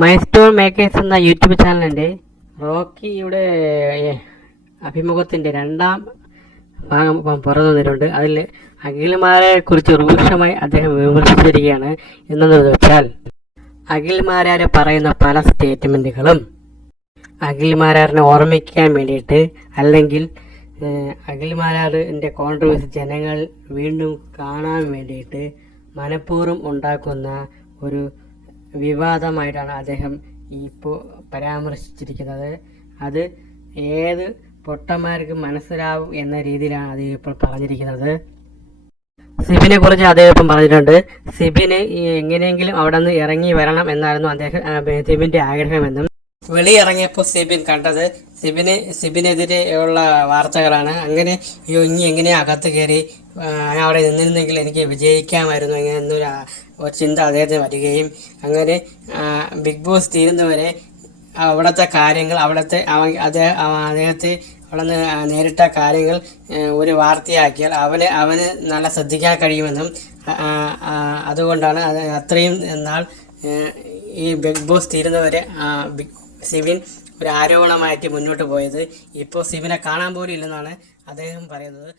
My store makers എന്ന YouTube ചാനലിൻ്റെ റോക്കിയുടെ അഭിമുഖത്തിൻ്റെ രണ്ടാം ഭാഗം പുറത്തു വന്നിട്ടുണ്ട്. അതിൽ അഖിൽമാരെ കുറിച്ച് രൂക്ഷമായി അദ്ദേഹം വിമർശിച്ചിരിക്കുകയാണ്. എന്നത് വെച്ചാൽ അഖിൽമാരാർ പറയുന്ന പല സ്റ്റേറ്റ്മെൻറ്റുകളും അഖിൽമാരാറിനെ ഓർമ്മിക്കാൻ വേണ്ടിയിട്ട്, അല്ലെങ്കിൽ അഖിൽമാരാറിൻ്റെ കോൺട്രവേഴ്സി ജനങ്ങൾ വീണ്ടും കാണാൻ വേണ്ടിയിട്ട് മനഃപൂർവ്വം ഉണ്ടാക്കുന്ന ഒരു വിവാദമായിട്ടാണ് അദ്ദേഹം ഇപ്പോൾ പരാമർശിച്ചിരിക്കുന്നത്. അത് ഏത് പൊട്ടന്മാർക്ക് മനസ്സിലാവും എന്ന രീതിയിലാണ് അദ്ദേഹം ഇപ്പോൾ പറഞ്ഞിരിക്കുന്നത്. സിബിനെ കുറിച്ച് അദ്ദേഹം ഇപ്പം പറഞ്ഞിട്ടുണ്ട്. സിബിന് എങ്ങനെയെങ്കിലും അവിടെ നിന്ന് ഇറങ്ങി വരണം എന്നായിരുന്നു സിബിൻ്റെ ആഗ്രഹമെന്നും, വെളിയിറങ്ങിയപ്പോൾ സിബിൻ കണ്ടത് സിബിനെതിരെയുള്ള വാർത്തകളാണ്. അങ്ങനെ ഇനി എങ്ങനെ അകത്ത് കയറി അവിടെ നിന്നിരുന്നെങ്കിൽ എനിക്ക് വിജയിക്കാമായിരുന്നു എന്നൊരു ചിന്ത അദ്ദേഹത്തിന് വരികയും, അങ്ങനെ ബിഗ് ബോസ് തീരുന്നവരെ അവിടുത്തെ കാര്യങ്ങൾ അദ്ദേഹത്തെ അവിടെ നിന്ന് നേരിട്ട കാര്യങ്ങൾ ഒരു വാർത്തയാക്കിയാൽ അവന് നല്ല ശ്രദ്ധിക്കാൻ കഴിയുമെന്നും, അതുകൊണ്ടാണ് അത്രയും നാൾ ഈ ബിഗ് ബോസ് തീരുന്നവരെ സിബിൻ ഒരു ആരോപണമായിട്ട് മുന്നോട്ട് പോയത്. ഇപ്പോൾ സിബിനെ കാണാൻ പോലും ഇല്ലെന്നാണ് അദ്ദേഹം പറയുന്നത്.